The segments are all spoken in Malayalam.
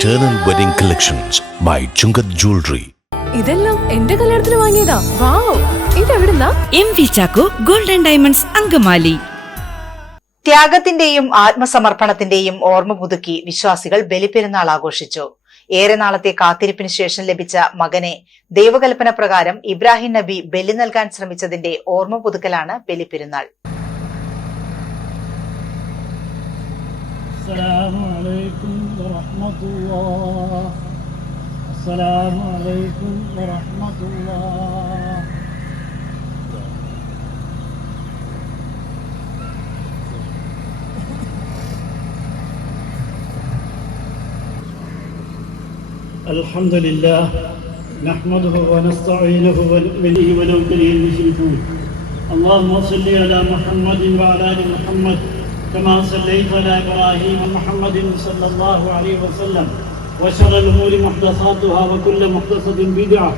Eternal Wedding Collections by Chungat Jewelry. ഇതെല്ലാം എന്റെ കല്യാണത്തിന് വാങ്ങിയതാ. വാവ്, ഇതെവിടുന്നാ? MV Chacko golden diamonds Angamaly. ത്യാഗത്തിന്റെയും ആത്മസമർപ്പണത്തിന്റെയും ഓർമ്മ പുതുക്കി വിശ്വാസികൾ ബലിപ്പെരുന്നാൾ ആഘോഷിച്ചു. ഏറെ നാളത്തെ കാത്തിരിപ്പിന് ശേഷം ലഭിച്ച മകനെ ദൈവകൽപ്പന പ്രകാരം ഇബ്രാഹിം നബി ബലി നൽകാൻ ശ്രമിച്ചതിന്റെ ഓർമ്മ പുതുക്കലാണ് ബലിപ്പെരുന്നാൾ. الحمد لله نحمده ونستعينه ونؤمن به ونوكل المشركون اللهم صل على محمد وعلى ال محمد كما صليت على ابراهيم ومحمد صلى الله عليه وسلم وشر الامور محدثاتها وكل محدثه بدعه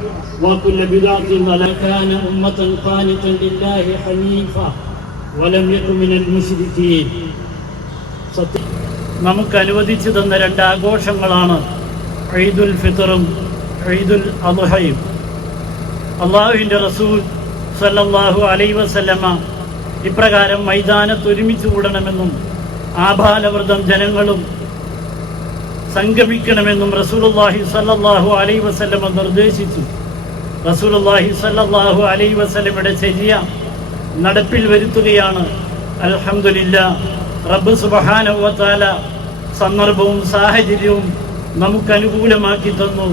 وكل بدعه ضلاله كان امه قانتا لله حنيفا ولم يكن من المشركين നമുക്ക് അനുവദിച്ചു തന്ന രണ്ട് ആഘോഷങ്ങളാണ് ഈദുൽ ഫിത്തറും ഈദുൽ അദ്ഹയും. അല്ലാഹുവിൻ്റെ റസൂൽ സല്ലല്ലാഹു അലൈഹി വസല്ലമ ഇപ്രകാരം മൈതാനത്ത് ഒരുമിച്ച് കൂടണമെന്നും ആഭാലവൃതം ജനങ്ങളും സംഗമിക്കണമെന്നും റസൂലുള്ളാഹി സല്ലല്ലാഹു അലൈഹി വസല്ലമ നിർദ്ദേശിച്ചു. റസൂലുള്ളാഹി സല്ലല്ലാഹു അലൈഹി വസല്ലമയുടെ ചര്യ നടപ്പിൽ വരുത്തുകയാണ്. അൽഹംദുലില്ലാഹ്, റബ്ബ് സുബ്ഹാനഹു വ തആല സന്ദർഭവും സാഹചര്യവും നമുക്ക് അനുകൂലമാക്കി തന്നു.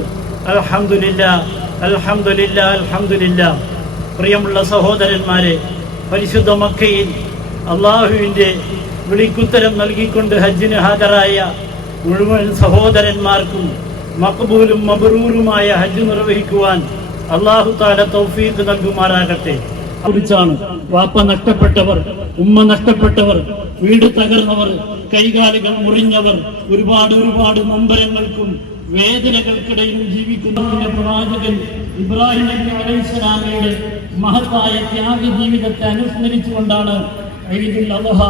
അൽഹംദുലില്ലാഹ്, അൽഹംദുലില്ലാഹ്, അൽഹംദുലില്ലാഹ്. പ്രിയമുള്ള സഹോദരന്മാരെ, പരിശുദ്ധ മക്കയിൽ അള്ളാഹുവിൻ്റെ വിളിക്കുത്തരം നൽകിക്കൊണ്ട് ഹജ്ജിന് ഹാജരായ മുഴുവൻ സഹോദരന്മാർക്കും മഖ്ബൂലും മബ്റൂറുമായ ഹജ്ജ് നിർവഹിക്കുവാൻ അല്ലാഹു തആല തൗഫീഖ് നൽകുമാറാകട്ടെ. കുറിച്ചാണ് വാപ്പ നഷ്ടപ്പെട്ടവർ, ഉമ്മ നഷ്ടപ്പെട്ടവർ, വീട് തകർന്നവർ, കൈകാലുകൾ മുറിഞ്ഞവർ, ഒരുപാട് നൊമ്പരങ്ങൾക്കും വേദനകൾക്കിടയിലും ജീവിക്കുന്നതിന്റെ പ്രവാചകൻ ഇബ്രാഹിം നബി അലൈഹിസ്സലാമയുടെ മഹത്തായ ത്യാഗ ജീവിതത്തെ അനുസ്മരിച്ചുകൊണ്ടാണ് ഈദുൽ അദ്ഹ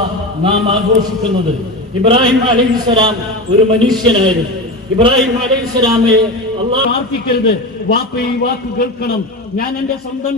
നാം ആഘോഷിക്കുന്നത്. ഇബ്രാഹിം അലൈഹിസ്സലാം ഒരു മനുഷ്യനായിരുന്നു. ഇബ്രാഹിം അലൈഹിസ്സലാമയെ അല്ലാഹു പ്രാർത്ഥിക്കരുത്, വാപ്പ ഈ വാക്ക് കേൾക്കണം, ഞാൻ എന്റെ സ്വന്തം